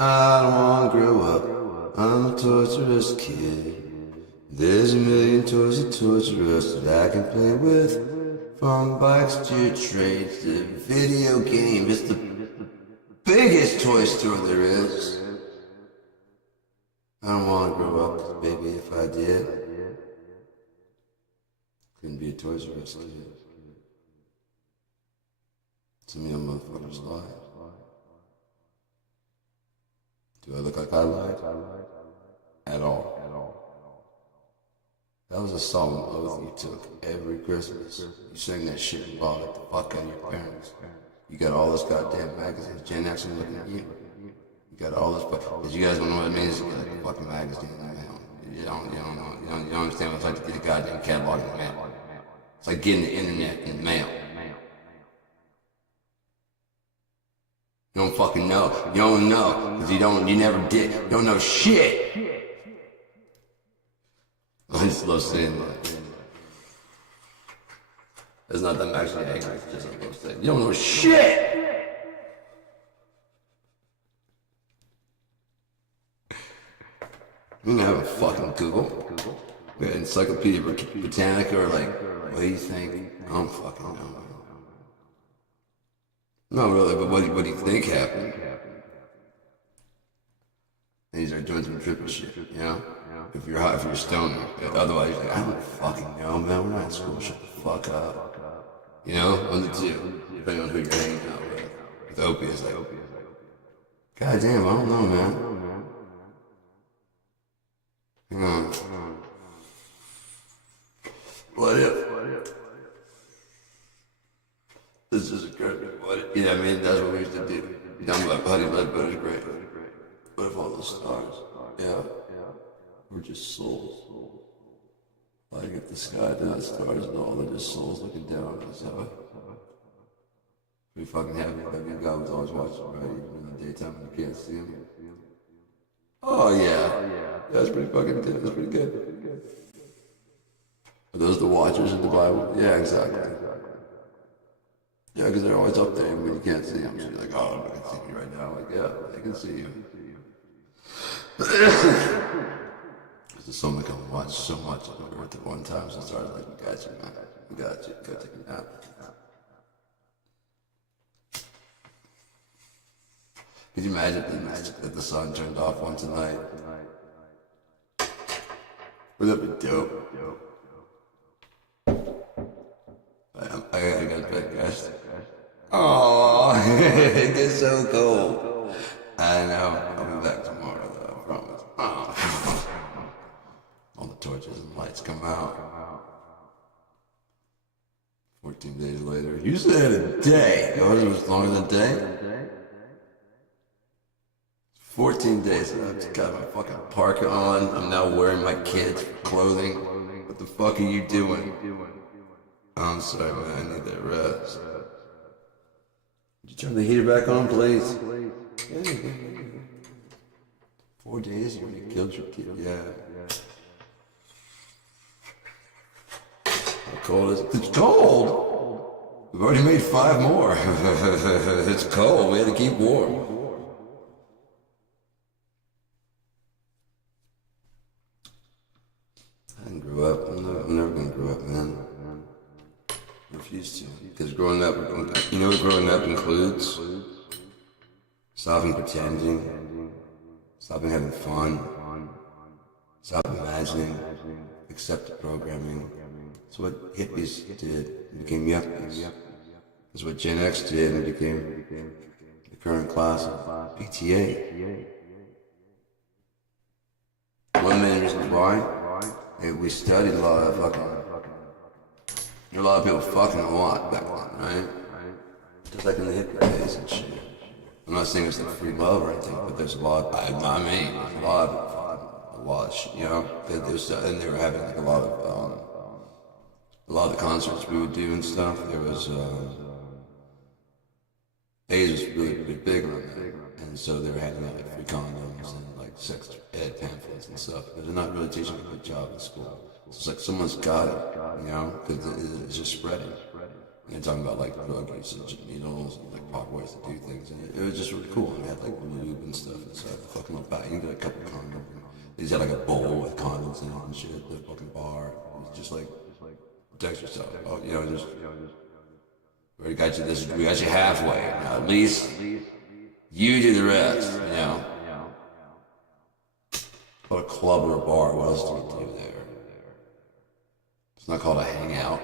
I don't wanna grow up. I'm a torturous kid. There's a million toys to torture us that I can play with. From bikes to trains to video games. It's the biggest toy store there is. I don't wanna grow up, 'cause baby, if I did, couldn't be a Toys R Us kid. To me, a motherfucker's lie. Do I look like I lied? At all. That was a solemn oath you took every Christmas. You sang that shit and bothered the fuck out of your parents. You got all this goddamn magazines. Gen X, I'm looking at you. You got all this, because you guys don't know what it means to get like a fucking magazine in the mail. You don't understand what it's like to get a goddamn catalog in the mail. It's like getting the internet in the mail. You don't fucking know. You don't know, because you never did. You don't know shit. I just love saying that. It's not that I'm actually angry, it's just I love saying, you don't know shit! You can have a fucking Google. Yeah, Encyclopedia Britannica or like, what do you think? I don't fucking know. No, really, but what do you think happened? And you start doing some trippy shit, you know? If you're hot, if you're stoned, otherwise you're like, I don't fucking know, man. We're not in school. Shut the fuck up. You know, one of the two, depending on who you're hanging out with. With opiates, like, God damn, I don't know, man. Hang on. What if? This is a great, what if? You know what I mean? That's what we used to do. You know, my buddy Ledbetter's great. What if all those stars? Yeah. We're just souls. Like if the sky not stars and all, they're just souls looking down on us. Pretty fucking happy. I mean, God was always watching, right? Even in the daytime when you can't see him. Oh yeah. That's pretty fucking good. That's pretty good. Are those the watchers in the Bible? Yeah, exactly. Yeah, because they're always up there when you can't see them. So you're like, oh, I can see you right now. Like, yeah, they can see you. There's someone that can watch so much of the earth at one time, so I started like, we got you, man. We got you. Go take a nap. Could you imagine the magic that the sun turned off once a night? Would that be dope? I got that guys. Oh, it gets so cold. I know. I'll be back tomorrow, though. I promise. Oh. All the torches and lights come out. 14 days later. You said a day. Yours was longer than a day? 14 days. I just got my fucking parka on. I'm now wearing my kids' clothing. What the fuck are you doing? I'm sorry, man. I need that rest. Could you turn the heater back on, please? Yeah. 4 days, you already killed your kid. Yeah. How cold is it? It's cold! We've already made 5 more. It's cold. We had to keep warm. I didn't grow up. I'm never gonna grow up, man. I refuse to. Because growing up, you know what growing up includes? Stopping pretending. Stopping having fun. Stop imagining. Accept the programming. That's what hippies did. They became yuppies. That's what Gen X did and became the current class of PTA. One main reason why? We studied a lot of fucking... There were a lot of people fucking a lot back then, right? Just like in the hippie days and shit. I'm not saying it's like free love or anything, but there's a lot, there's a lot of shit, you know? And they were having like a lot of the concerts we would do and stuff. There was, AIDS was really big around that. And so they were handing out like free condoms and like sex ed pamphlets and stuff. But they're not really teaching a good job in school. It's like someone's got it, you know? Because it's just spreading. And they're talking about like drug usage and needles and like proper ways to do things. And it was just really cool. And they had like lube and stuff inside the fucking little bag. You can get a couple of condoms. They just had like a bowl with condoms in it and shit. The fucking bar. It was just like, protect yourself. Oh, you know, just. We already got you this. We got you halfway. Now at least you do the rest. You know. What a club or a bar? What else do you do there? It's not called a hangout.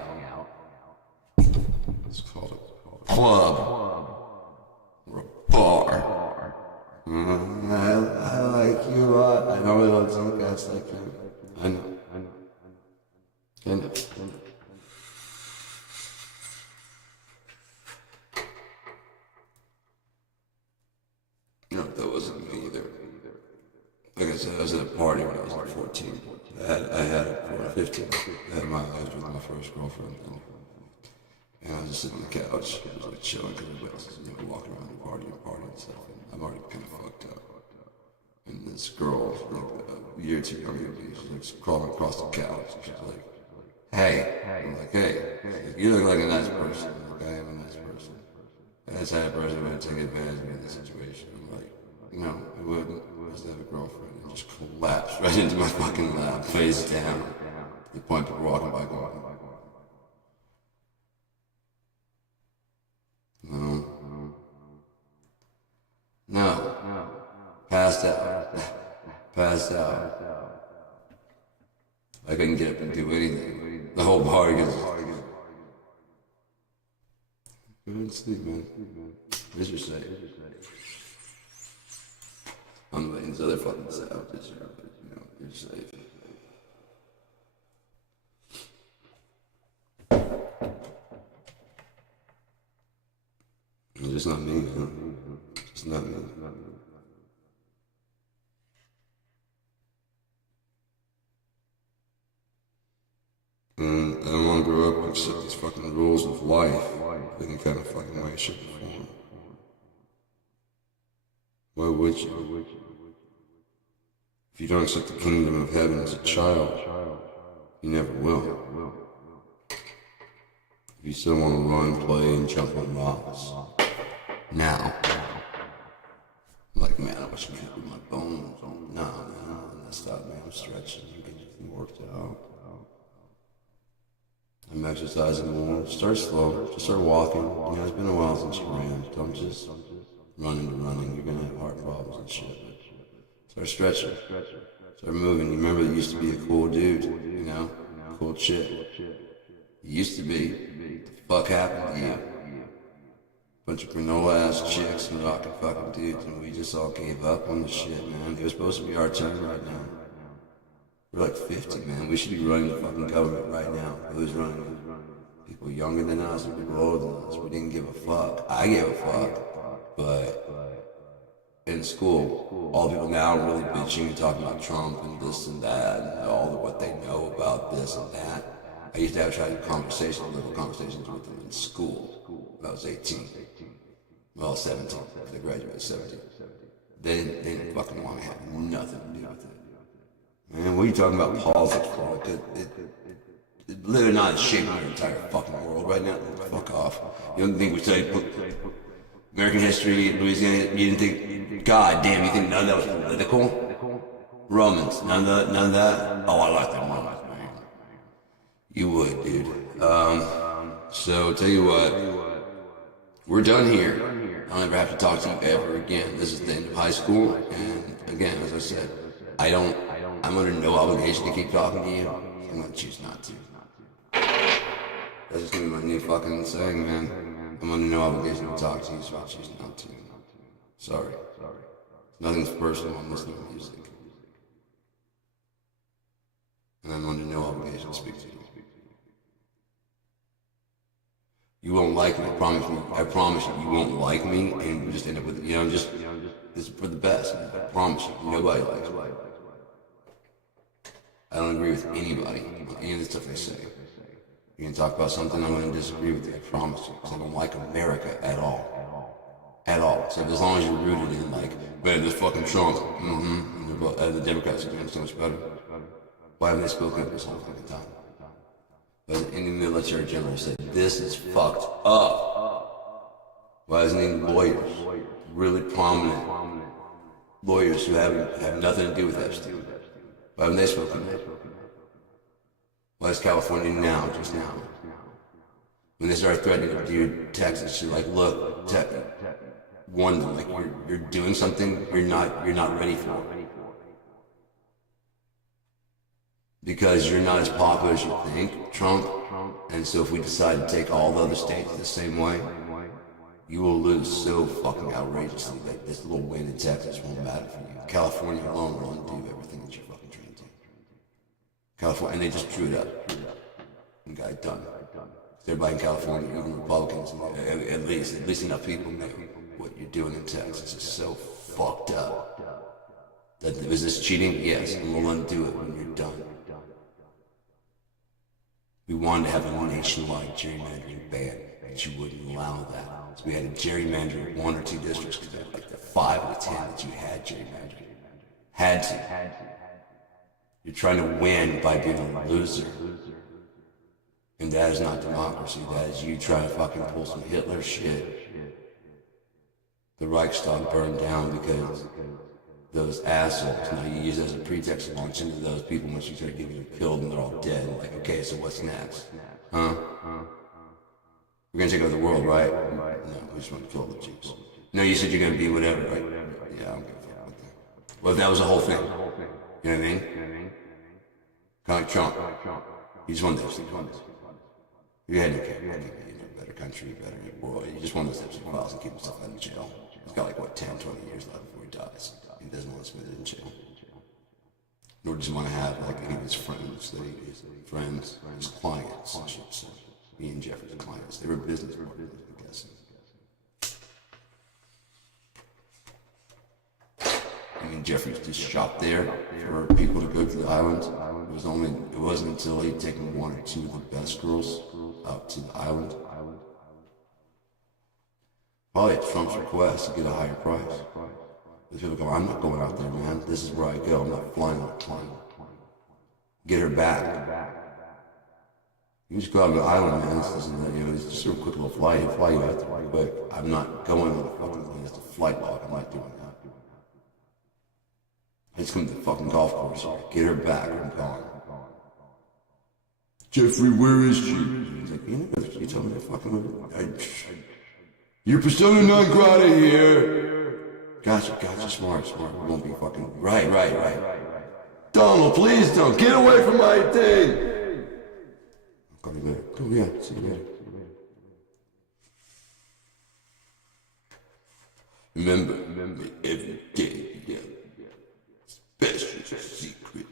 It's called a club or a bar. I like you a lot. I know we love some guys like you. I know. No, that wasn't me either. Like I said, I was at a party when I was like 14. I had it for 15. I had my eyes with my first girlfriend. And I was just sitting on the couch. I was like chilling because everybody else was, walking around the party and stuff. And I'm already kind of fucked up. And this girl, like a year or two younger than me, she's like crawling across the couch. And she's like, hey. I'm like, hey, you look like a nice person. I'm like, I am a nice person. And that's how a person would take advantage of me in this situation. I'm like, no, I wouldn't. I just have a girlfriend and just collapsed right into my fucking lap, face down. To the point people walking by going. No. Passed out. I couldn't get up and do anything. The whole party gets. Go ahead and sleep, man. As you're safe. I'm letting these other fucking savages, but you're safe. It's just not me, man. It's not me. And I don't want to grow up and accept these fucking rules of life in any kind of fucking way, shape, or form. Why would you? If you don't accept the kingdom of heaven as a child, you never will. If you still want to run, play, and jump on rocks, now. Like, man, I wish I could put my bones on. Nah, man, that's not, man. I'm stretching. I'm getting worked out. I'm exercising more. Start slow. Just start walking. It's been a while since you ran. Don't just run into running. You're gonna have heart problems and shit. Start stretching. Start moving. You remember you used to be a cool dude, Cool chick. You used to be. What the fuck happened to you? Bunch of granola ass chicks and rockin' fucking dudes, and we just all gave up on the shit, man. It was supposed to be our turn right now. We're like 50, man. We should be running the fucking government right now. Who's running it? People younger than us and people older than us. We didn't give a fuck. I gave a fuck. But in school, all the people now are really bitching and talking about Trump and this and that and all of what they know about this and that. I used to have tried little conversations with them in school when I was 18. Well, 17. I graduated at 17. They didn't fucking want to have nothing to do with it. Man, what are you talking about politics for? It literally not shaping your entire fucking world right now. Fuck off. You don't think we studied American history, Louisiana? You didn't think, God damn, you think none of that was political? Romans, none of that? Oh, I like them Romans, man. You would, dude. So, tell you what, we're done here. I don't ever have to talk to you ever again. This is the end of high school, and again, as I said, I'm under no obligation to keep talking to you. I'm gonna choose not to. That's just gonna be my new fucking saying, man. I'm under no obligation to talk to you, so I choose not to. Sorry. Nothing's personal. I'm listening to music. And I'm under no obligation to speak to you. You won't like me, I promise you, you won't like me, and you just end up with, this is for the best, I promise you, nobody likes me. I don't agree with anybody on any of the stuff they say. You can talk about something, I'm going to disagree with you, I promise you, because I don't like America at all. At all. So as long as you're rooted in, like, man, this fucking Trump, and the Democrats are doing so much better. Why haven't they spoken up this whole fucking time? was an Indian military general who said, this is fucked up. Why isn't he lawyers? Really prominent lawyers who have nothing to do with Epstein. Why haven't they spoken up? Why is California now, just now? When they started threatening to do Texas, you're like, look, warn them, like you're doing something you're not ready for. Because you're not as popular as you think, Trump. And so if we decide to take all the other states the same way, you will lose so fucking outrageously that this little win in Texas won't matter for you. California alone will undo everything that you're fucking trying to do. California, and they just drew it up and got it done. Everybody in California, even Republicans, at least enough people know what you're doing in Texas is so fucked up. That is this cheating? Yes, and we'll undo it when you're done. We wanted to have a nationwide gerrymandering ban, but you wouldn't allow that. So we had to gerrymander 1 or 2 districts because they're like the 5 or 10 that you had gerrymandered. Had to. You're trying to win by being a loser. And that is not democracy. That is you trying to fucking pull some Hitler shit. The Reichstag burned down because those assholes. Now you use it as a pretext to launch into those people once you start getting them killed and they're all dead. Like, okay, so what's next? Huh? We're gonna take over the world, right? No, we just want to kill the Jews. No, you said you're gonna be whatever, right? Yeah, I don't give a fuck with that. Well, if that was the whole thing. You know what I mean? Kind of like Trump. He just wanted those things. You had no care. You know, better country, better world. You just want those types of files and keep himself out of jail. He's got like, what, 10, 20 years left before he dies. He doesn't want to spend it in jail. Nor does he want to have like any of his friends, his clients, I should say. Me and Jeffrey's clients. They were business partners, I'm guessing. Me and Jeffrey just shopped there for people to go to the island. It wasn't until he'd taken 1 or 2 of the best girls up to the island. Probably at Trump's request to get a higher price. But people go, I'm not going out there, man. This is where I go. I'm not flying on a plane. Get her back. You just go out on the island, man. It's just a quick little flight. He'll fly you out there real quick. I'm not going on the fucking thing. It's a flight log. I'm not doing that. I just come to the fucking golf course here. Get her back. I'm gone. Jeffrey, where is she? He's like, you told me to fucking... You're persona non grata here. Gotcha, smart. We won't be fucking... Right. Donald, please don't. Get away from my thing. I'll call you later. Oh, yeah. See you later. Remember every day, yeah. Special secret.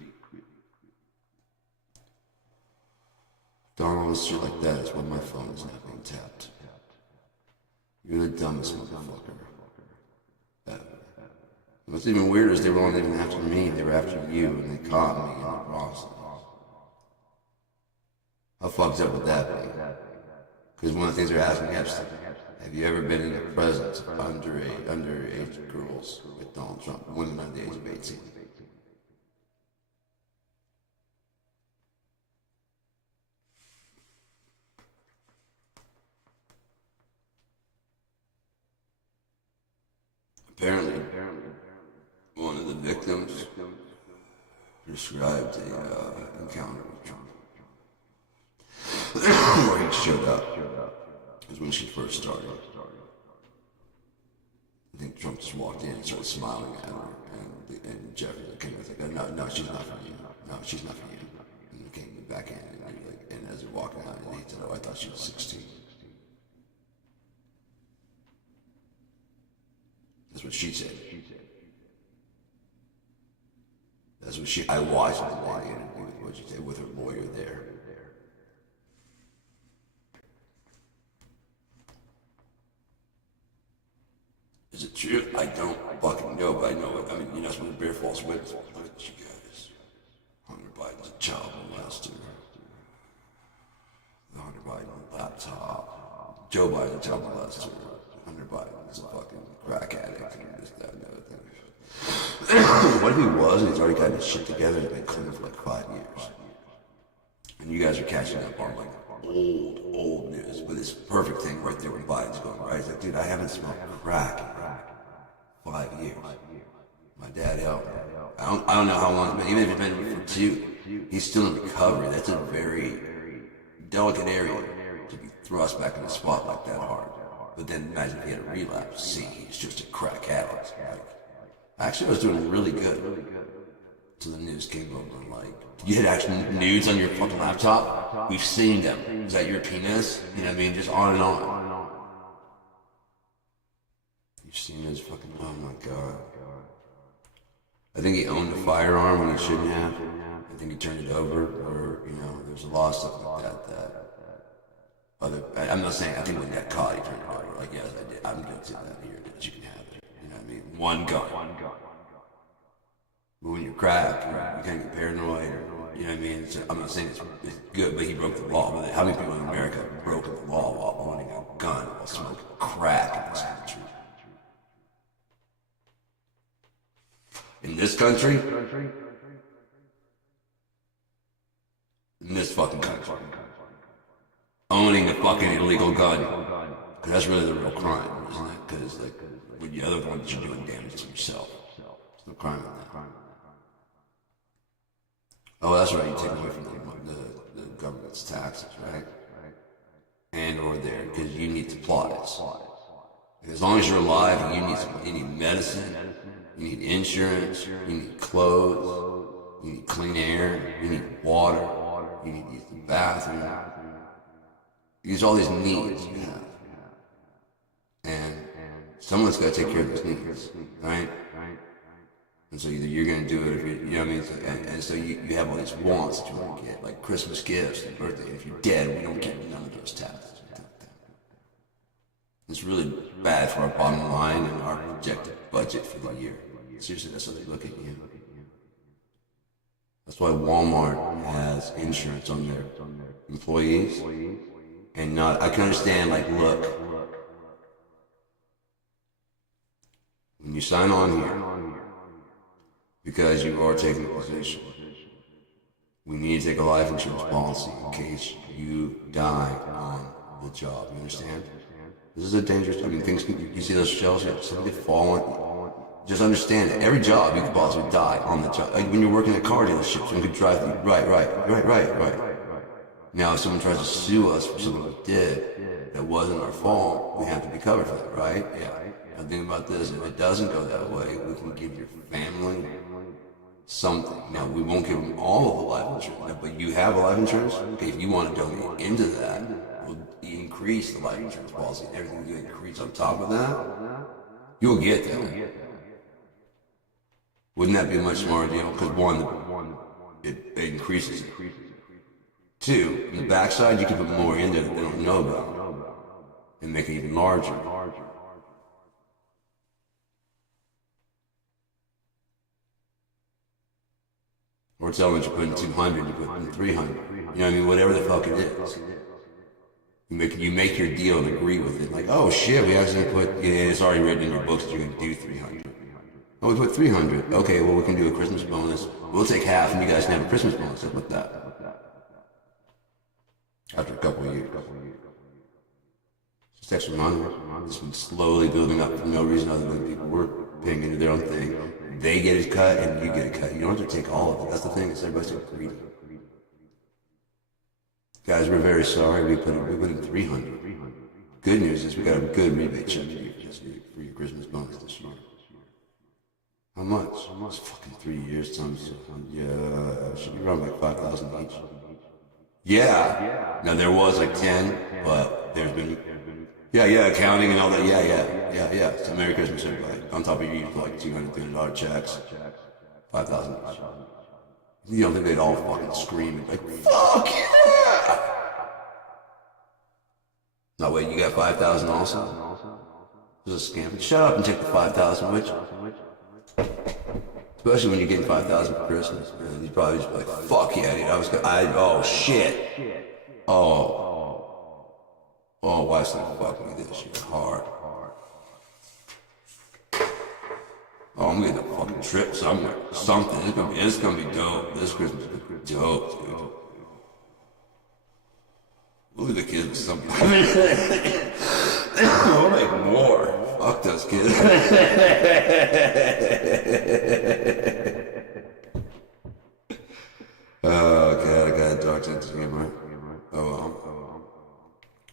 Donald, it's shit like that is when my phone is not being tapped. You're the dumbest motherfucker ever. What's even weirder is they were only even after me, they were after you, and they caught me in the process. How fucked up would that be? Because one of the things they're asking me, Epstein, have you ever been in the presence of underage girls with Donald Trump, women under the age of 18? Apparently, one of the victims described an encounter with Trump. Where he showed up. It was when she first started. I think Trump just walked in and started smiling at her. And Jeffrey came was like, no, she's not for you. No, she's not for you. And he came back in. And as he walked out, he said, oh, I thought she was 16. That's what she said. That's what I watched the interview with what she said with her lawyer there. Is it true? I don't fucking know, but I know it. I mean, you're not supposed to bear false witness. Look at you guys. Hunter Biden's a child molester. The Hunter Biden laptop. Joe Biden's a child molester. Hunter Biden's a fucking crack addict and this, that, and the other thing. What if he was and he's already got his shit together and been clean for like 5 years? And you guys are catching up on like old news. But it's a perfect thing right there when Biden's going, right? It's like, dude, I haven't smoked crack in 5 years. My dad helped me. I don't know how long it's been, even if it's been for 2, he's still in recovery. That's a very delicate area to be thrust back in the spotlight that hard. But then imagine if he had a relapse. See, he's just a crack addict. Like, actually, I was doing really good till the news came over. And like, you had actual nudes on your fucking laptop? We've seen them. Is that your penis? You know what I mean? Just on and on. You've seen this fucking, oh my god. I think he owned a firearm when he shouldn't have. I think he turned it over, or, you know, there's a lot of stuff like that. I'm not saying, I think when he got caught, he turned it over. Like, yes, I did. I'm guilty of that. Here it is. You can have it. You know what I mean? One gun. But when you're cracked, you can't get paranoid, or, you know what I mean? I'm not saying it's good, but he broke the law. But how many people in America have broken the law while owning a gun while smoking crack in this country? In this country? In this fucking country. Owning a fucking illegal gun. Because that's really the real crime, isn't it? Because, like, when the other ones, you're doing damage to yourself. There's no crime in that. Oh, that's right, you take away from the government's taxes, right? And or there, because you need supplies. As long as you're alive, you need medicine, you need insurance, you need clothes, you need clean air, you need water, you need to use the bathroom. These are all these needs you have. And someone's got to take care of those needs, right? And so either you're going to do it, or you know what I mean? And so you have all these wants that you want to get, like Christmas gifts and birthday. And if you're dead, we don't get none of those taxes. It's really bad for our bottom line and our projected budget for the year. Seriously, that's how they look at you. That's why Walmart has insurance on their employees. And not, I can understand, like, look, when you sign on here, because you are taking a position, we need to take a life insurance policy in case you die on the job. You understand? This is a dangerous, I mean, things, you see those shells, somebody fall on, just understand that every job you could possibly die on the job. Like when you're working at car dealerships, someone could drive you, right. Now, if someone tries to sue us for something we did that wasn't our fault, we have to be covered for that, right? Yeah. Now think about this, if it doesn't go that way, we can give your family something. Now, we won't give them all of the life insurance, but you have a life insurance? Okay, if you want to donate into that, we'll increase the life insurance policy. Everything you increase on top of that, you'll get that. Wouldn't that be a much smarter deal? Because one, it increases it. 2, on the backside, you can put more in there that they don't know about and make it even larger. Or tell them that you're putting 200, you put in 300. You know what I mean? Whatever the fuck it is. You make your deal and agree with it. Like, oh shit, we actually put, it's already written in your books that you're going to do 300. Oh, we put 300. Okay, well, we can do a Christmas bonus. We'll take half and you guys can have a Christmas bonus. How about that? After a couple of years. Just extra money. It's been slowly building up for no reason other than people were paying into their own thing. They get a cut and you get a cut. You don't have to take all of it. That's the thing, is everybody's so greedy. Guys, we're very sorry. We put in 300. Good news is we got a good rebate check for your Christmas bonus this year. How much? It's fucking 3 years times. Yeah, it should be around like 5,000 each. Yeah. Now there was like 10, but there's been, accounting and all that. Yeah. So Merry Christmas, everybody. On top of you like $200, $300 checks, 5,000 each. You don't think they'd all fucking scream like, fuck yeah! No, wait, you got 5,000 also? This is a scam. Shut up and take the 5,000, would you? Especially when you're getting 5,000 for Christmas, man. He's probably just like, fuck yeah, dude. Oh shit. Oh, wife's like, fuck me this shit hard. Oh, I'm getting a fucking trip somewhere. Something. It's gonna be dope. This Christmas is gonna be dope, dude. We'll leave the kids with something. We'll make more. Fuck those kids. Oh god, I got a dark sense of humor. Oh well.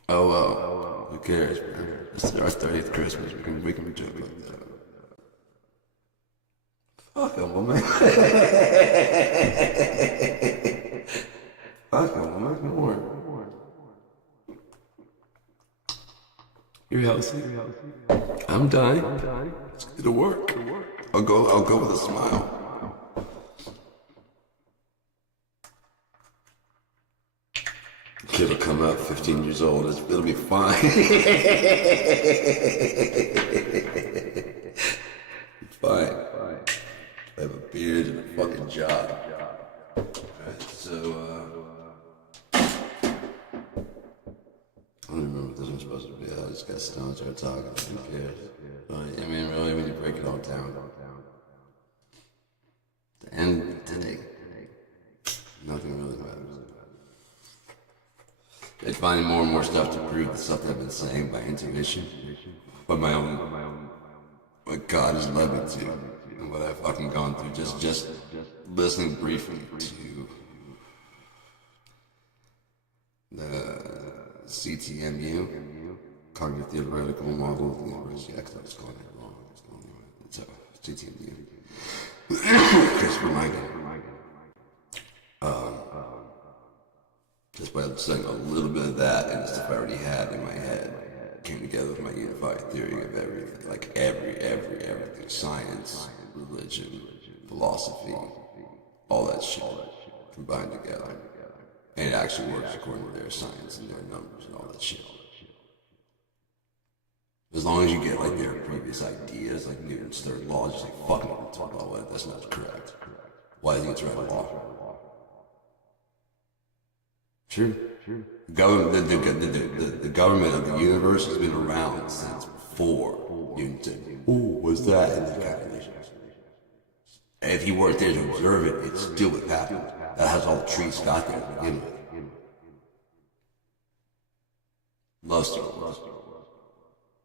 Oh well. Who cares, man? It's our 30th Christmas. We can joke like that. Fuck a woman. Fuck a woman. More. You're healthy. I'm dying. Let's get to work. I'll go with a smile. Kid will come out 15 years old. It'll be fine. Fine. I have a beard and a fucking job. Alright, so, I don't remember what this was supposed to be. I just got stoned, started talking. Who cares? But, I mean, really, when you break it all down. The end of the day, nothing really matters. It's finding more and more stuff to prove the stuff that I've been saying by intuition, but what God has led me to, and what I've fucking gone through, just listening briefly to the CTMU, Cognitive Theoretical Model of the Universe. Yeah, because I was calling it wrong. So, CTMU. Christopher Michael. Just by saying a little bit of that and the stuff I already had in my head came together with my unified theory of everything, like everything, science, religion, philosophy, all that shit combined together. And it actually works according to their science and their numbers and all that shit. As long as you get like their previous ideas, like Newton's third law, just like fuck Newton's third law, that's not correct. Why do you think it's right law? True. The government of the universe has been around since before Newton. Ooh, what's that in the calculations? And if you weren't there to observe it, it still would happen. That's how all the trees got there to begin with. Love story.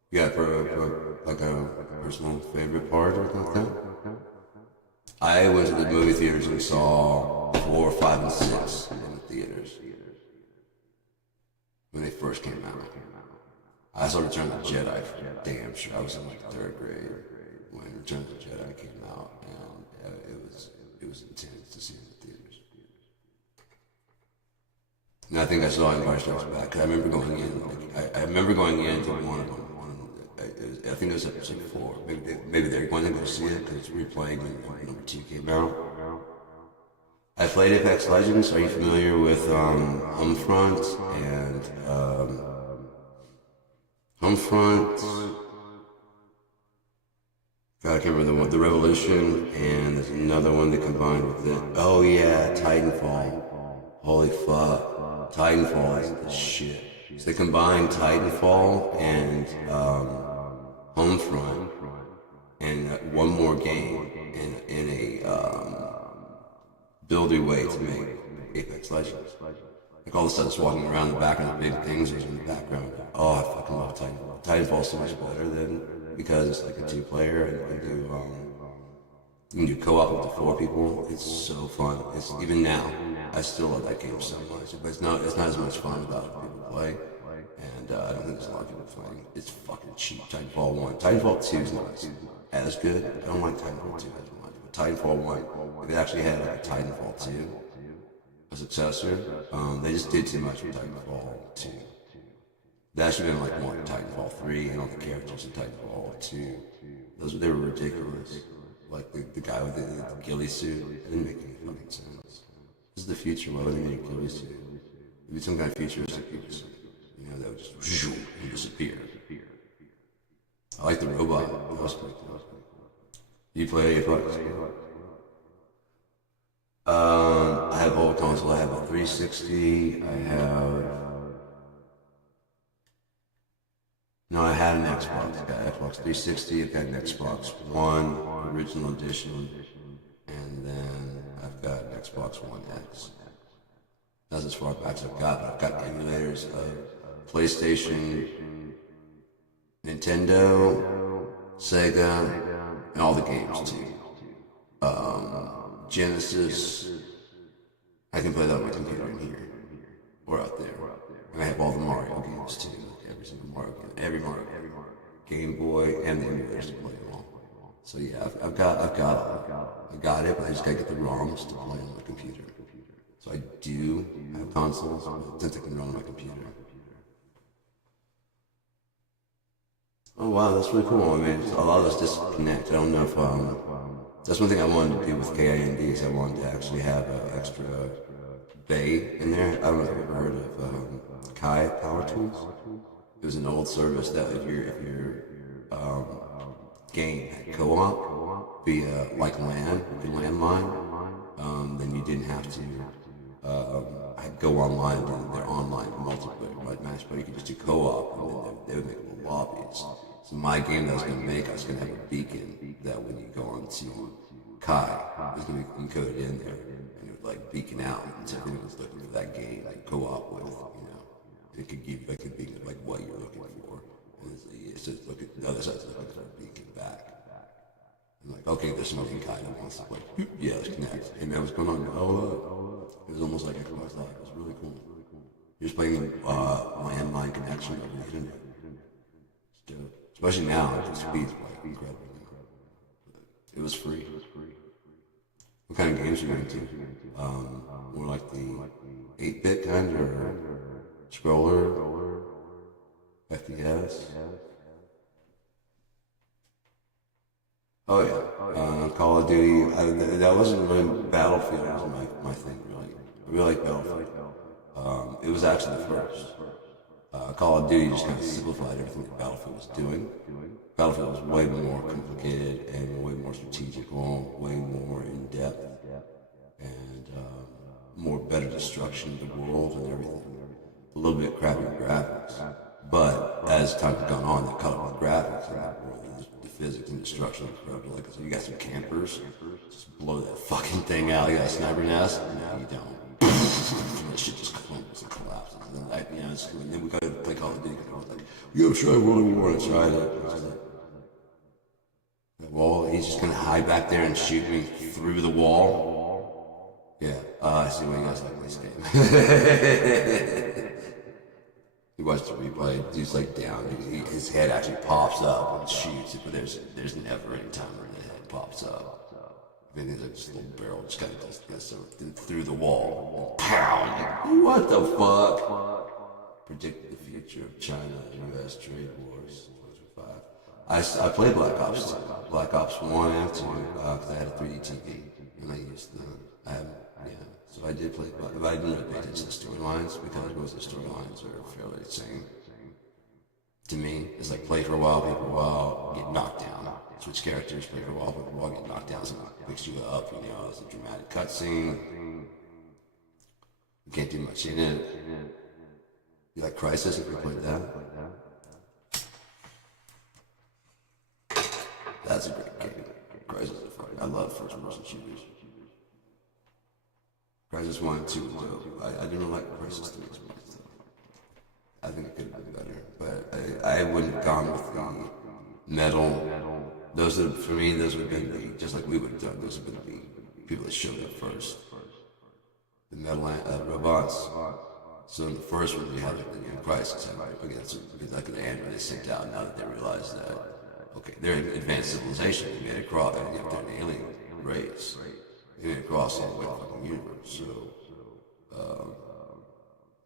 Yeah, for like a personal favorite part or something like that. I went to the movie theaters and saw 4, 5, and 6 in the theaters. When they first came out. I saw Return of the Jedi for damn sure. I was in like 3rd grade when Return of the Jedi came out, and it was intense to see in the theaters. And I think I saw Empire Strikes Back, because I remember going in, I remember going into one of them. I think it was episode 4. Maybe they're going to go see it because it's replaying when number 2 came out. I played Apex Legends. Are you familiar with Homefront and Homefront? God, I can't remember the Revolution, and there's another one that combined with it. Oh yeah, Titanfall. Holy fuck, Titanfall is the shit. So they combined Titanfall and Homefront and one more game in a buildy way to make Apex Legends. Like all of a sudden, just walking around the back of the big things are in the background. Oh, I fucking love Titanfall. Titanfall's so much better because it's like a 2-player and you can do co-op up to 4 people. It's so fun. It's even now, I still love that game so much. But it's not as much fun without people play. And I don't think there's a lot of people playing. It's fucking cheap. Titanfall 1. Titanfall 2 is not as good. I don't like Titanfall 2 as much. But Titanfall 1, if it actually had like a Titanfall 2, a successor, they just did too much with Titanfall 2. That should have been like more like Titanfall 3 and all the characters in Titanfall 2. They were ridiculous. Like the guy with the ghillie suit. It didn't make any fucking sense. This is the future. Why would they make a ghillie suit? It'd be some kind of futuristic piece. You know, that would just disappear. I like the robot. That was pretty cool. You play Apex? I have old console. I have a 360. I had an Xbox. I got an Xbox 360. I've got an Xbox One original edition, and then I've got an Xbox One X. That's as far back as I've got. But I've got emulators of PlayStation, Nintendo, Sega, and all the games too. Genesis. I can play that on my computer in here or out there. And I have all the Mario games too. Every single Mario game, every Mario Game Boy, and the emulators to play them all. So yeah, I've got it, but I just gotta get the ROMs to play on my computer. So I do have consoles, but since I can run on my computer. Oh wow, that's really cool. I mean, a lot of us disconnect. I don't know if that's one thing I wanted to do with KIND is I wanted to actually have an extra bay in there. I don't know if you've ever heard of Kai Power Tools. It was an old service that if your game had co-op via like LAN, the landline, then you didn't have to go online to their online multiplayer match, but you could just do co-op, and then they would make little lobbies. So my game that I was going to make, I was going to have a beacon that when you go on to Kai, it was going to be encoded in there, and it would like beacon out, and so everyone was looking for that game, like co-op with, you know. It could give like a beacon of like what you're looking for, and it's just look at the other side's looking for a beacon back. And like, okay, there's something Kai that wants to play. Yeah, let's connect. Hey man, what's going on? Oh, it was almost like Xbox Live. It was really cool. You're just playing landline connection over the internet. Especially now, the speed's like incredible. It was free. What kind of games are you into? More like the 8-bit kind or scroller, FPS? Oh yeah, Call of Duty. That wasn't really Battlefield. Was my thing really. I really like Battlefield. It was actually the first. Call of Duty just kind of simplified everything that Battlefield was doing. Battlefield was way more complicated and way more strategical, way more in depth, and more better destruction of the world and everything. A little bit crappy graphics, but as time has gone on, they cut up the graphics in that world. The physics and destruction is incredible. Like, so you got some campers, just blow that fucking thing out. You got a sniper nest? No, you don't. That shit just crumbles and collapses. And then, like, you know, and then we got to play Call of Duty. I was like, you gotta try World War and tried it. Well, he's just gonna hide back there and shoot me through the wall. Yeah, I see why you guys like this game. He watched the replay. Dude's like down. His head actually pops up and shoots it, but there's never any time where the head pops up. I mean, there's just a little barrel just kind of goes through the wall. Pow! What the fuck? Predicted the future of China and U.S. trade wars. I played Black Ops 2, Black Ops 1 and 2, because I had a 3D TV, and I used so I did play, but I didn't really pay attention to storylines, because most of the storylines are fairly the same. To me, it's like play for a while, get knocked down. Switch characters, play for a while, get knocked down, so it picks you up, you know, it's a dramatic cutscene. You can't do much in it. You like Crysis if you played that? That's a great game. Crysis is fun. I love first-person shooters. Crysis 1 and 2 was dope. I didn't like Crysis 3 as much. I think it could have been better. But I wouldn't have gone with the metal. Those are, for me, those would have been just like we would have done. Those would have been the people that showed up first. The metal robots. So in the first one, you had the Crysis. Because like the android they sent out now that they realized that, okay, they're an advanced civilization. They made it across, they're an alien race. They made it across all the way to the fucking universe. So,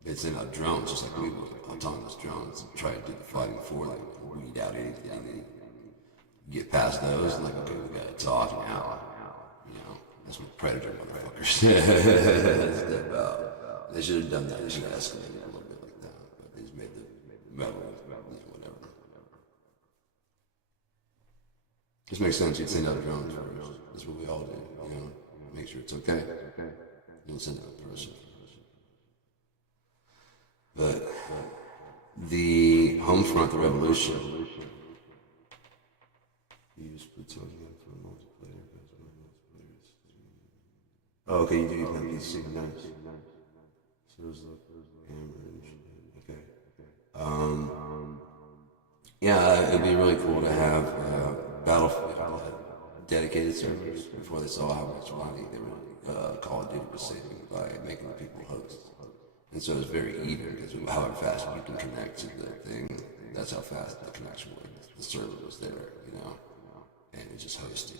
they send out drones just like we would, autonomous drones, and try to do the fighting for them, weed out anything. Get past those, and like, okay, we gotta talk now. You know, that's what Predator motherfuckers. Step out. They should have done that. They should have escalated a little bit like that. But they just made the metal, whatever. Just makes sense. You'd send out drones first. That's what we all do, you know. Make sure it's okay. You don't send out a person. But the home front, the revolution. Use plutonium for multiplayer. Oh, okay, you do have these signals. So Okay. Yeah, it'd be really cool to have Battlefield dedicated servers before they saw how much money they were Call of Duty was saving by making the people hosts. And so it's very even because however fast you can connect to the thing, that's how fast the connection was. The server was there, and it just hosted.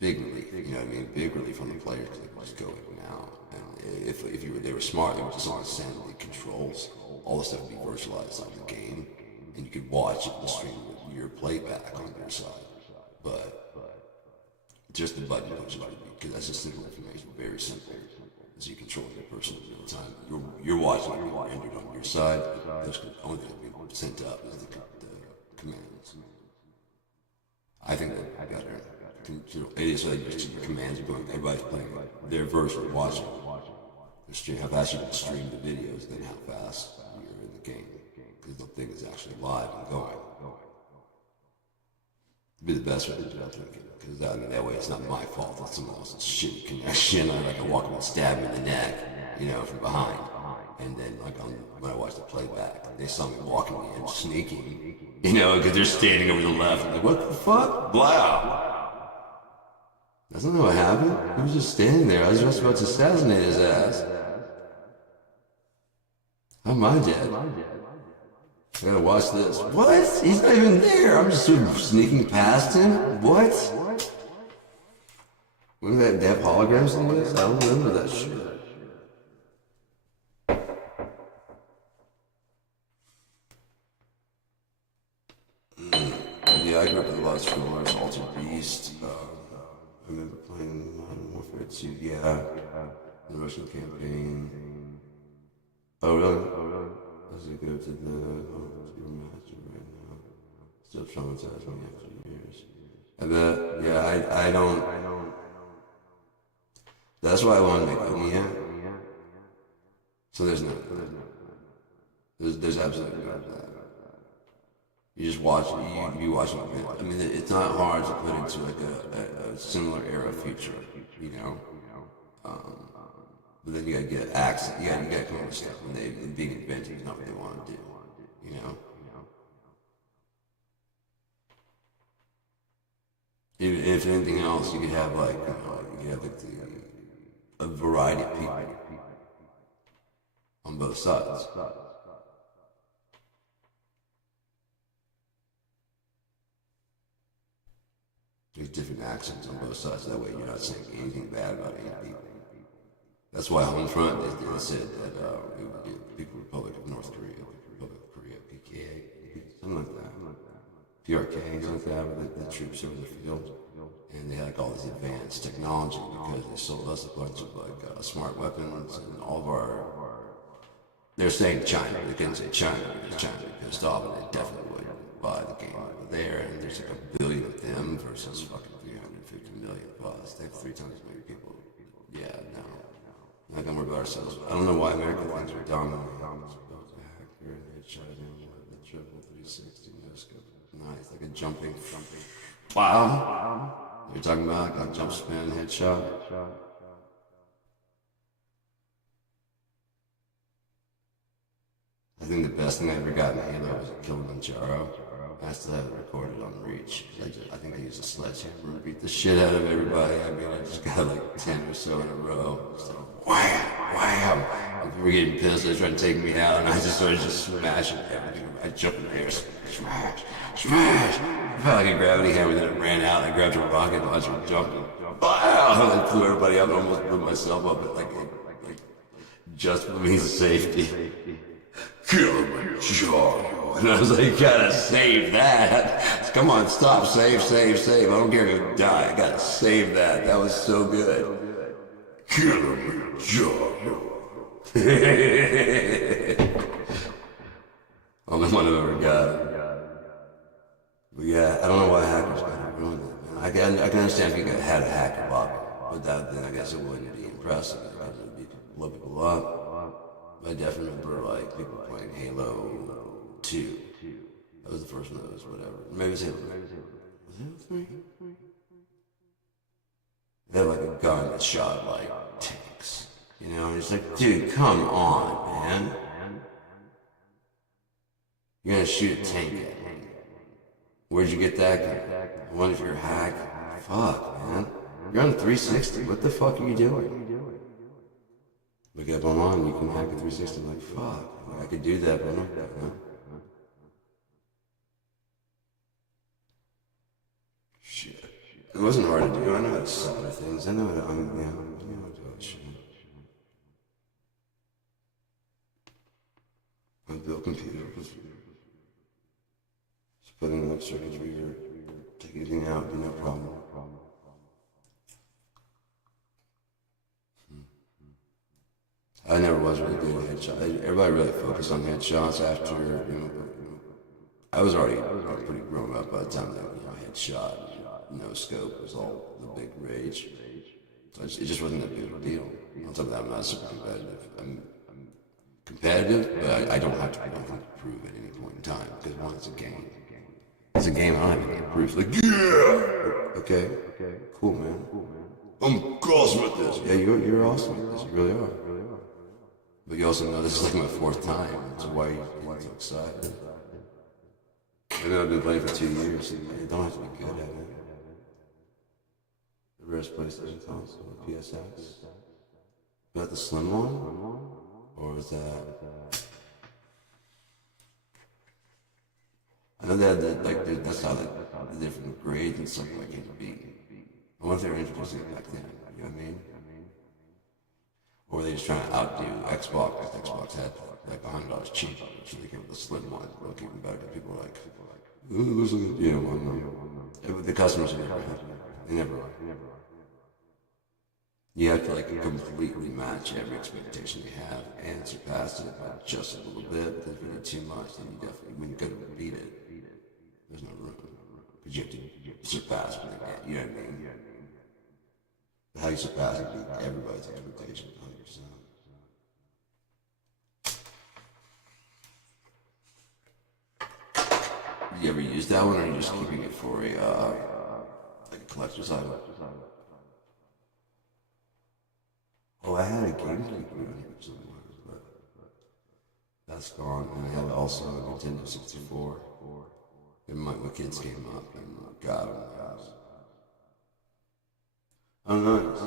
Big relief, you know what I mean? Big relief on the players because they could just go in and out. And if they were smart, they would just only send the controls. All the stuff would be virtualized on the game, and you could watch it and stream your playback on your side. But just the button pushes would be, because that's just simple information, very simple. As you control your person in real time, you're watching it being rendered on your side. The only thing that's being sent up is the commands. I think that'd be better. It is like just your commands are going. Everybody's playing their version, watching. How fast you can stream the videos, then how fast you're in the game, because the thing is actually live and going. It'd be the best way to do it, because that way it's not my fault. It's someone else's shitty connection. I can walk up and stab him in the neck, from behind. And then, when I watch the playback, they saw me walking in, sneaking, because they're standing over the left. I'm like, what the fuck? Blah! That's not what happened. He was just standing there. I was just about to assassinate his ass. How am I dead? I gotta watch this. What? He's not even there. I'm just sort of sneaking past him? What? Look at that. They have holograms in this? I don't remember that shit. Yeah, I grew up with a lot of Star Wars, Altered Beast. I remember playing Modern Warfare 2, the Russian campaign. Oh, really? As I go to the master right now. Still traumatized me after years. I bet, I don't. That's why I want to make Omnia. So there's no. There's absolutely no that. You just watch it, you watch it. I mean, it's not hard to put into like a similar era future, but then you gotta get access, you gotta come up with stuff when they're being invented, is not what they want to do, If anything else, you could have a variety of people on both sides. There's different accents on both sides. That way you're not saying anything bad about any people. That's why Homefront, they said that it would be the People Republic of North Korea, Republic of Korea, PKA, something like that. PRK, something like that, with the troops over the field. And they had all this advanced technology because they sold us a bunch of smart weapons and all of our... They're saying China. They couldn't say China because China would be pissed off, and they definitely would buy the game over there. And there's like 1 billion of them versus fucking 350 million plus. They have 3 times as many people. Yeah, no. Not gonna worry about ourselves. I don't know why American things are dominant. The triple 360 no scope. Nice, like a jumping. Wow. You're talking about like a jump spin headshot. I think the best thing I ever got in Halo was Kilimanjaro. I still have it recorded on Reach. I think I used a sledgehammer and beat the shit out of everybody. I mean, I just got like 10 or so in a row. Just like, wham, wham. People were getting pissed. They were trying to take me out, and I just started smashing everything. I jumped in the air, smash, smash. I felt like a gravity hammer, then it ran out, and I grabbed a rocket launcher and jumped. Wow! I flew everybody up, and almost blew myself up at like just for means of safety. Kilimanjaro. And I was like, you gotta save that. Come on, stop, save. I don't care if you die, I gotta save that. That was so good. Kilimanjaro. Only one I've ever got. But yeah, I don't know why hackers got to ruin it, man. I can understand if you had a hacker bot, but then I guess it wouldn't be impressive. Because it would be blow people up. I definitely remember like people playing Halo 2. That was the first one of those, whatever. Maybe it was Halo 3. Was it Halo 3? They had like a gun that shot like tanks. And It's like, dude, come on, man. You're gonna shoot a tank at me. Where'd you get that gun? I wonder if you're a hack. Fuck, man. You're on 360. What the fuck are you doing? Look up online, you can hack a 360. I'm like, fuck. I could do that, but I'm not that, no. Shit. It wasn't hard to do. I know how to solder things. I know how to, I know how to do all that shit. I built computers. Just putting up circuitry or take anything out, be no problem. I never was really good at headshots. Everybody really focused on headshots after, I was already pretty grown up by the time that, headshot, no scope was all the big rage. So it just wasn't that big of a deal. On top of that, I'm not super competitive. I'm competitive, but I don't have to prove at any point in time, because one, it's a game. It's a game, I don't have anything to prove. It's like, yeah! Okay, cool, man. I'm awesome at this. Yeah, you're awesome at this. You really are. But you also know this is like my 4th time, so why are you so excited? I know I've been playing for 2 years. You don't have to be good at it. The rest PlayStation console, PSX. Is that the slim one? Or is that... I know that that's how the different grades and stuff like it be. I wonder if they were introducing it back then, you know what I mean? Or were they just trying to outdo Xbox, because Xbox had like $100 cheaper, so they came with a slim one. Look even better, people were like, ooh, this is, the customers are never happy. They never are. You have to like completely match every expectation you have and surpass it by just a little bit. If you do too much, then you definitely, when you go to beat it, there's no room. Because you have to surpass what they get, you know what I mean? How you surpass it beat everybody's expectations, 100%. You ever use that one, or are you just keeping it for a collector's item? Oh, I had a GameCube somewhere, but that's gone. And I had also a Nintendo 64. And my kids came up and got them. Oh, nice.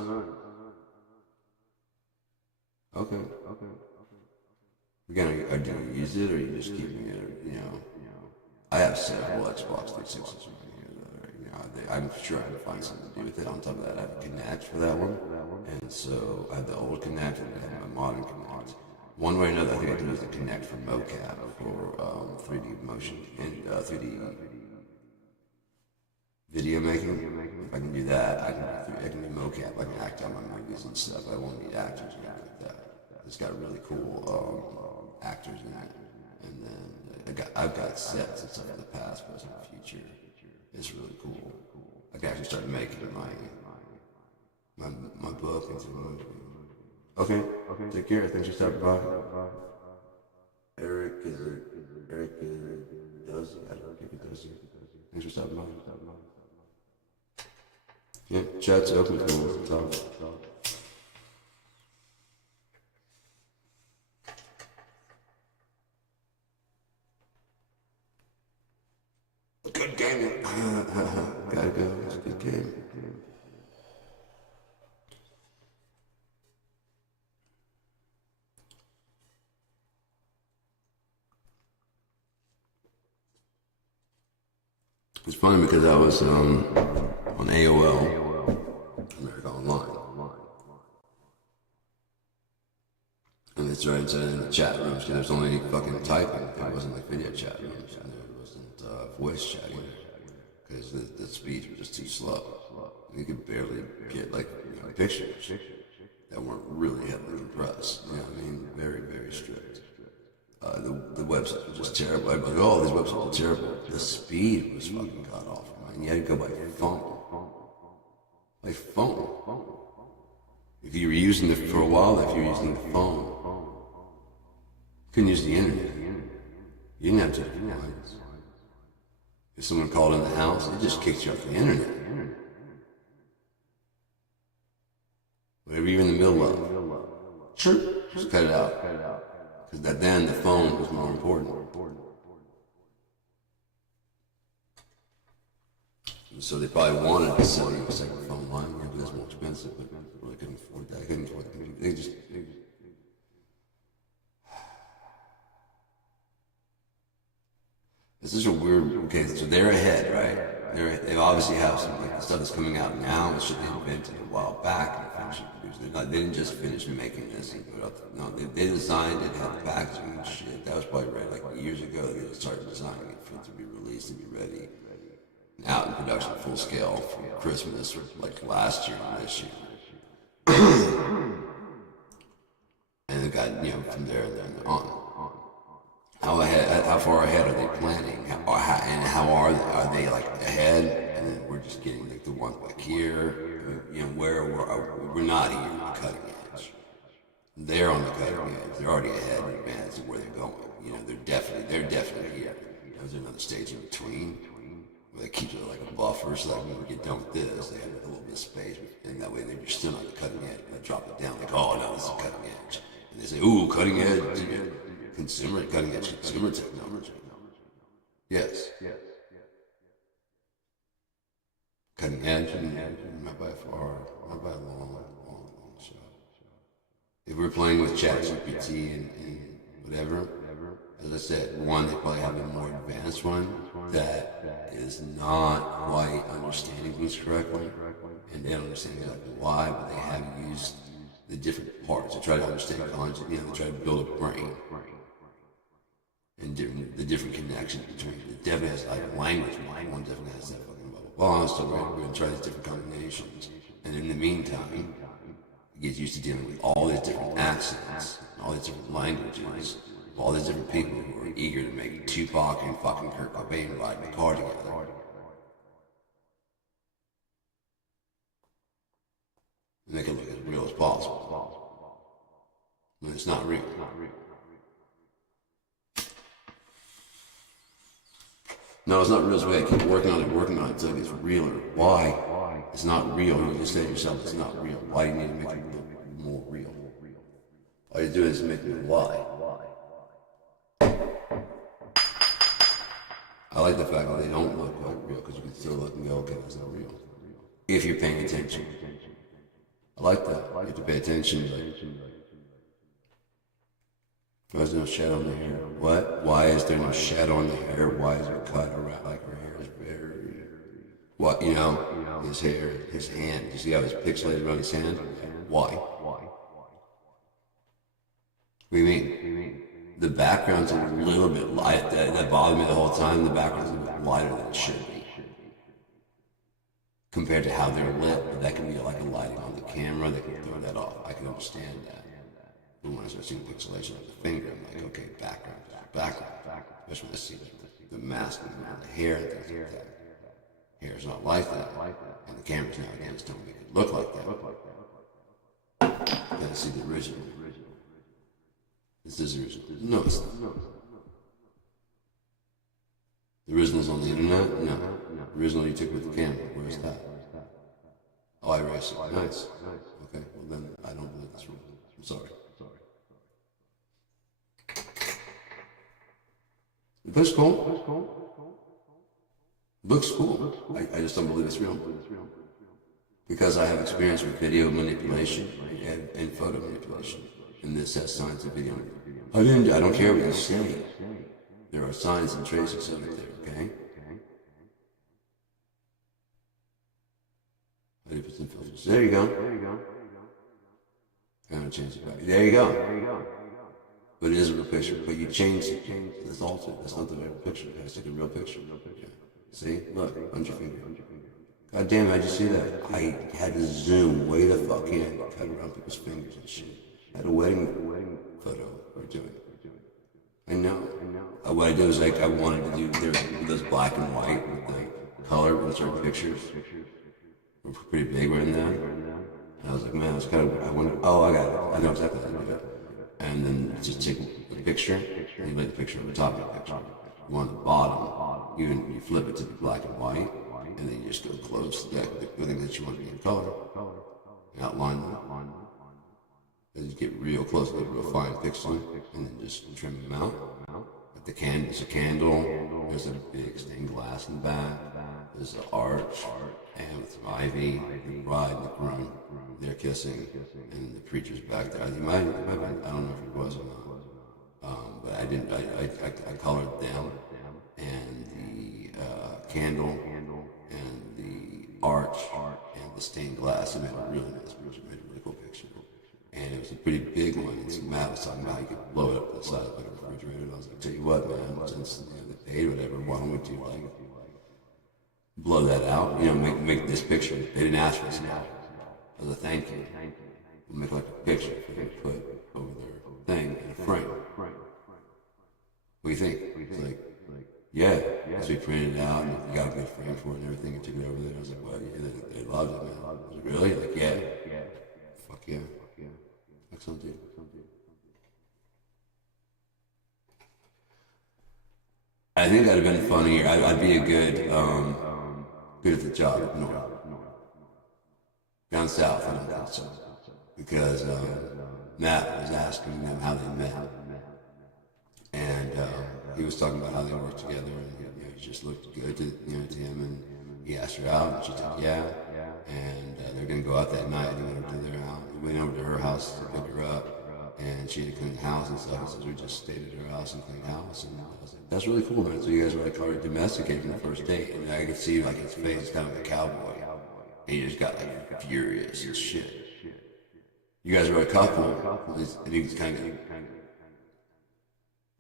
Okay. Again, do you use it, or are you just keeping it, I have several Xbox 360s I'm sure I can find something to do with it. On top of that, I have a Kinect for that one. And so I have the old Kinect and I have my modern Kinect. One way or another, I think I can use the Kinect for mocap, for 3D motion, and 3D video making. If I can do that, I can do mocap. I can act out my movies and stuff. I won't need actors or anything like that. It's got really cool actors in it. And then I've got sets and stuff in the past, present, and future. It's really cool. I can actually start making my book into a movie. Okay. Take care. Thanks for stopping by. Eric Dozy. I don't think it does. Thanks for stopping by. Yeah, chat's open if you want to talk. Good game. Gotta go. It's a good game. It's funny because I was on AOL, America Online, and they started saying in the chat rooms, because there's only fucking typing. It wasn't like video chat rooms, and there wasn't voice chatting, because the speeds were just too slow. You could barely get pictures that weren't really heavily compressed. You know what I mean? Very, very strict. The website was just terrible. Everybody, oh, these websites are terrible. The speed was fucking cut off, man. You had to go by phone. By phone. If you were using it for a while, if you were using the phone, you couldn't use the internet. You didn't have to. If someone called in the house, they just kicked you off the internet. Whatever you're in the middle of. Sure. Just cut it out. Because then the phone was more important. So they probably wanted to sell you a second phone line, maybe that's more expensive, but really couldn't afford that. I couldn't afford that. They just this is a weird. Okay, so they're ahead, right? They obviously have some like the stuff that's coming out now. It should be invented a while back and finished produced. They didn't just finish making this and put out. No, they designed it, had the packaging and shit. That was probably right like years ago. They started designing it for it to be released and be ready. Out in production full scale for Christmas, like last year and this year. And it got, from there and then on. How far ahead are they planning? How are they like ahead? And then we're just getting like the ones back here. Where we're not here on the cutting edge. They're on the cutting edge. They're already ahead in advance of where they're going. They're definitely here. There's another stage in between. They keep it like a buffer so that when we get done with this, they have a little bit of space, and that way you're still on the cutting edge. They drop it down like, oh no, this is cutting edge, and they say, ooh, cutting edge, cutting edge consumer technology. Yes. Cutting edge, not by far, not by a long shot. If we're playing with ChatGPT and whatever. As I said, one, they probably have a more advanced one that is not quite understanding things correctly, and they don't understand exactly why, but they have used the different parts to try to understand content. They try to build a brain and the different connections between. It definitely has like a language mind. One definitely has that fucking blah blah. So we're going to try these different combinations, and in the meantime, it gets used to dealing with all these different accents, all these different languages. All these different people who are eager to make Tupac and fucking Kurt Cobain ride in the car together. And make it look as real as possible. When it's not real. No, it's not real. So I keep working on it until it's realer. Why? It's not real. You just say to yourself, it's not real. Why do you need to make it look more real? All you do is make it lie. I like the fact that they don't look like real because you can still look and go, okay, that's not real. If you're paying attention. I like that. You have to pay attention. Why is there no shadow on the hair? What? Why is there no shadow on the hair? Why is it cut around like her hair is very... What, his hair, his hand. You see how it's pixelated around his hand? Why? What do you mean? The background's a little bit light. That bothered me the whole time. The background's a bit lighter than it should be. Compared to how they're lit, but that can be like a lighting on the camera. They can throw that off. I can understand that. But when I start seeing pixelation of the finger, I'm like, okay, background. Especially when I see the mask around the hair and things like that. Hair's not like that. And the cameras nowadays don't make it look like that. You gotta see the original. Is this original? No, it's not. The original's on the internet? No. The original you took with the camera. Where's that? Oh, I erased it. Nice. Okay, well then I don't believe this rule. I'm sorry. It looks cool. Looks cool. I just don't believe it's real. Because I have experience with video manipulation and photo manipulation. And this has signs of video. I don't care what you say. There are signs and traces of it there, okay? 100% filters. There you go. I'm gonna change it back. There you go. But it is a real picture. But you changed it. It's altered. That's not the real picture. It has to be a real picture. See? Look, under your finger. God damn it, how'd you see that? I had to zoom way the fuck in, cut around people's fingers and shit. I had a wedding photo we're doing. I know. What I do is I wanted to do those black and white with the color in certain pictures. We're pretty big right now. And I was like, man, it's kind of, I got it. I know exactly how to do that. And then just take the picture, and you lay the picture on the top of the picture. You want the bottom, you flip it to be black and white, and then you just go close to the thing that you want to be in color. And outline them. And you get real close, get real fine pixel, and then just trim them out. Like there's a candle, there's a big stained glass in the back, there's an arch, and with some ivy, the bride and the groom, they're kissing, and the preacher's back there. I don't know if it was or not, but I colored them, and the candle, and the arch, and the stained glass, and made a really nice picture, made a really cool picture. And it was a pretty big one, and some Matt was talking about how you could blow it up to the side of like a refrigerator. And I was like, tell you what, man, since they paid whatever, why don't we do like blow that out? You know, make this picture. They didn't ask for this now. As a thank you. We'll make like a picture for them to put over their thing in a frame. What do you think? It's like, yeah. So we printed it out and we got a good frame for it and everything and took it over there. I was like, well, yeah, they loved it, man. I was like, really? Like, yeah. Fuck yeah. Excellent, dude. I think that'd have been funnier. I'd be a good at the job up north. Down south, I don't think so. Because Matt was asking them how they met. And he was talking about how they worked together, and he just looked good to him, and he asked her out, and she said yeah. And they're gonna go out that night. He went over to their house. He went over to her house to pick her up, and she had to clean the house and stuff. So we just stayed at her house and cleaned the house. And I was like, "That's really cool, man." So you guys were like already domesticated from the first date, and I could see like his face is kind of like a cowboy, and he just got like furious and shit. You guys were a couple, and he was kind of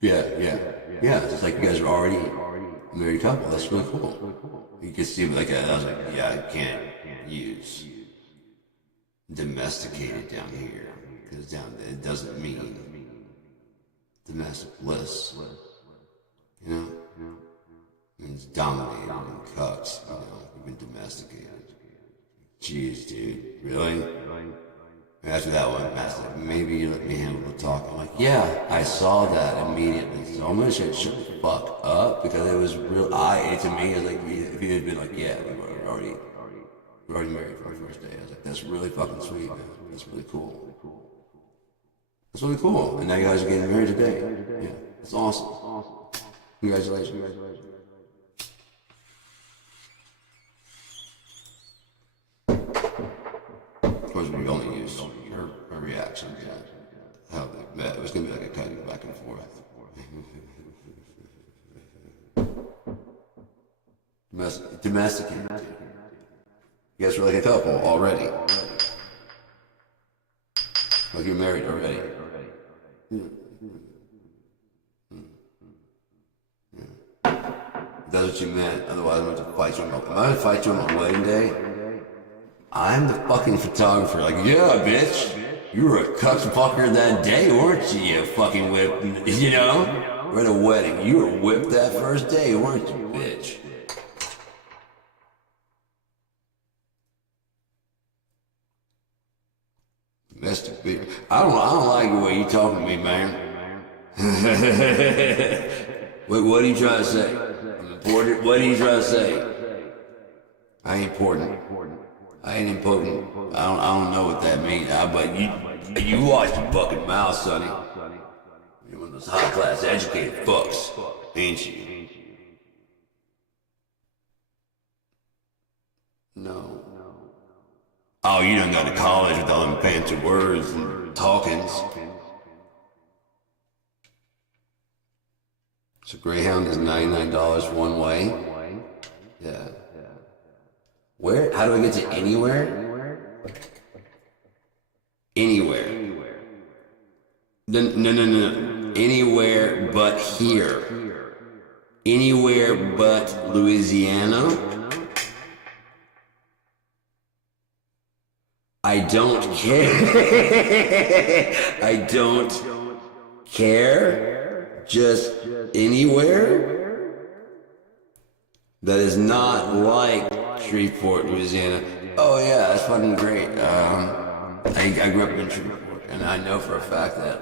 yeah. It's like you guys are already a married couple. That's really cool. You could see like I was like, yeah, I can't use domesticated down here because it doesn't mean domestic bliss. You know, it means dominated and cucked. You know, we've been domesticated. Jeez, dude, really? After that one, Matt's like, maybe you let me handle the talk. I'm like, yeah, I saw that immediately. So I'm gonna shut the fuck up because it was real eye to me. It's like if he had been like, yeah, we're already married from the first day. I was like, that's really fucking sweet, man. That's really cool. That's really cool. And now you guys are getting married today. Yeah, that's awesome. Congratulations. Of course, we only used her reaction to how they met. It was going to be like a kind of back and forth. Domesticated. You guys were like a couple already. Like you're married already. If that's what you meant. Otherwise, I'm going to fight you on my wedding day. I'm the fucking photographer. Like, yeah, bitch. You were a cuck fucker that day, weren't you? You fucking whip. You know? We're at a wedding. You were whipped that first day, weren't you, bitch? Domestic bitch. I don't like the way you talking to me, man. Wait, what are you trying to say? I'm important. What are you trying to say? I ain't important. I ain't important. I don't know what that means. But you watch your fucking mouth, sonny. You're one of those high class educated fucks, ain't you? No. Oh, you done got to college with all them fancy words and talkings. So Greyhound is $99 one way. Yeah. Where? How do I get to anywhere? Anywhere. No. Anywhere but here. Anywhere but Louisiana. I don't care. I don't care. Just anywhere that is not like Shreveport, Louisiana. Oh yeah, that's fucking great. I grew up in Shreveport, and I know for a fact that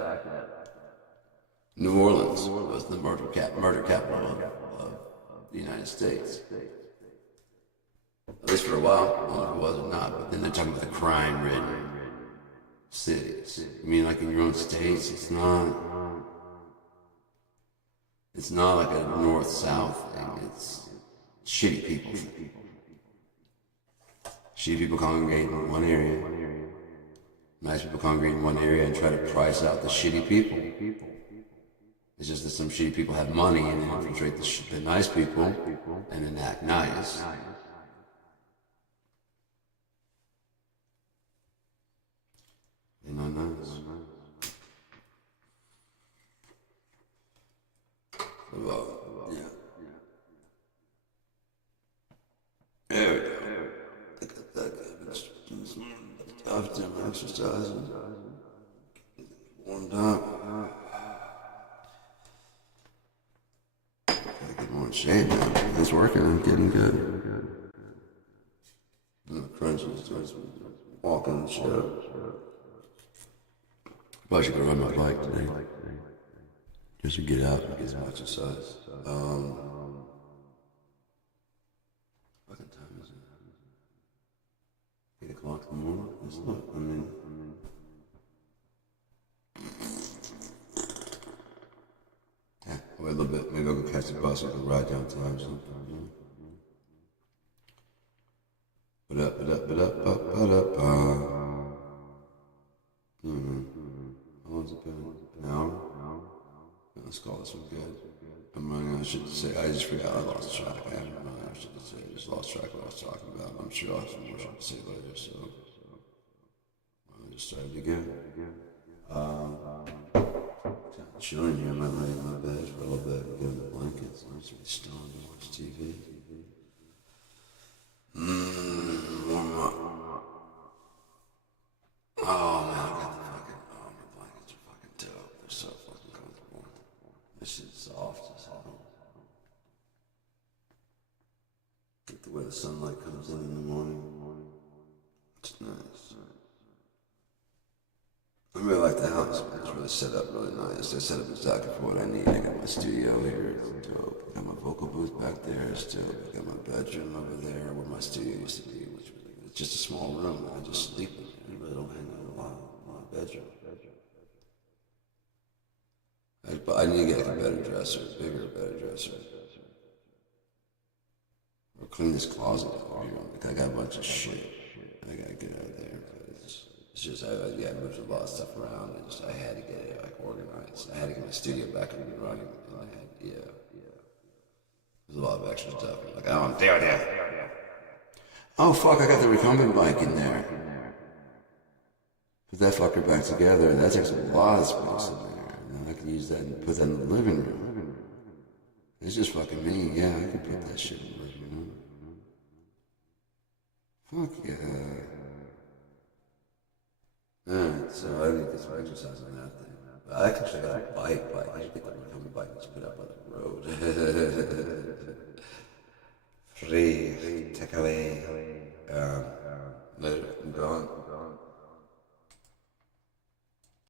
New Orleans was the murder capital of the United States. At least for a while. I don't know if it was or not, but then they're talking about the crime-ridden cities. I mean, like in your own states, it's not like a north-south thing. It's shitty people. Shitty people congregate in one area. Nice people congregate in one area and try to price out the shitty people. It's just that some shitty people have money and then infiltrate the nice people and then act nice. They're not nice. Well, yeah. There we go. I got that good. After I'm exercising, warmed up. I get more in shape now. It's working. I'm getting good. I'm crunching, walking and shit. Probably should go run my bike today. Just to get out and get some exercise. What time is it? 8 o'clock in the morning? It's not, I mean. Yeah, I'll wait a little bit. Maybe I'll go catch the bus and go ride downtown or something. How long's it been? An hour? Let's call this one good. I should say, I just forgot I lost track. I should say, I just lost track of what I was talking about. I'm sure I'll have some more shit to say later, so I'll just start it again. Chilling here, I might lay in my bed for a little bit, get in the blankets, I'm just stoned and watch TV. Warm up. Oh man, I got the fucking, my blankets are fucking dope. They're so fucking comfortable. This shit's soft as hell. Get the way the sunlight comes in the morning. It's nice. I really like the house, man. It's really set up really nice. I set up exactly for what I need. I got my studio here, it's dope. I got my vocal booth back there, it's dope. I got my bedroom over there where my studio used to be, which was it's just a small room. I just sleep in there. I really don't hang out a lot in my bedroom. But I need to get like a better dresser, bigger, better dresser. Or clean this closet out here. Like I got a bunch of shit. I gotta get out of there. It's just, I moved a lot of stuff around. I had to get it like organized. I had to get my studio back up and running. And there's a lot of extra stuff. Like, I don't do that. Oh fuck, I got the recumbent bike in there. Put that fucker back together. That takes a lot of space in there. And then I can use that and put that in the living room. It's just fucking me. Yeah, I can put that shit in the living room. Fuck yeah. Alright, so I need to get some exercise on that thing. But I actually got a bike. I should get the recumbent bike and just put it up on the road. Free, take away. Later, I'm gone.